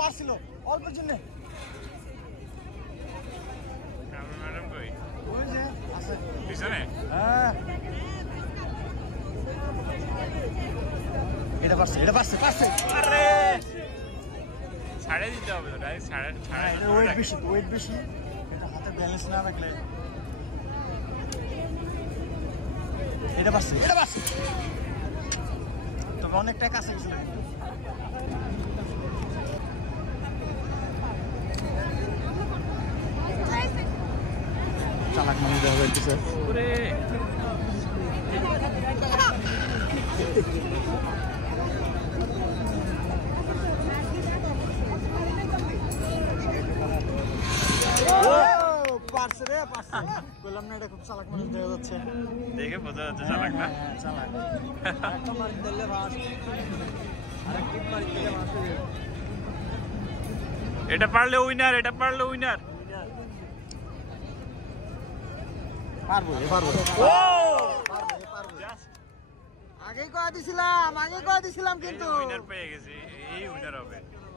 পারছিল অল্পের জন্য। এটা পারছে, এটা পারছে, পারছে। আরে ছাড়ে দিতে হবে, ডাইরেক্ট ছাড়া ওয়েট বেশি, ওয়েট বেশি, এটা হাতে ব্যালেন্স না রাখলে। এটা পারছে, এটা পারছে, তবে অনেকটা কাছে গেছিল। চালাক মানুষ দেওয়া হয়েছে। পারছে রে, পারছে। বললাম না এটা খুব চালাক মানুষ দেওয়া যাচ্ছে, দেখে বোঝা যাচ্ছে চালাক না। চালাক। এটা পারলে উইনার, এটা পারলে উইনার। পারবো, পারবো। জাস্ট আগেই কয়া দিছিলাম, আগেই কয়া দিছিলাম, কিন্তু উইনার পেয়ে গেছি, এই উইনার হবে।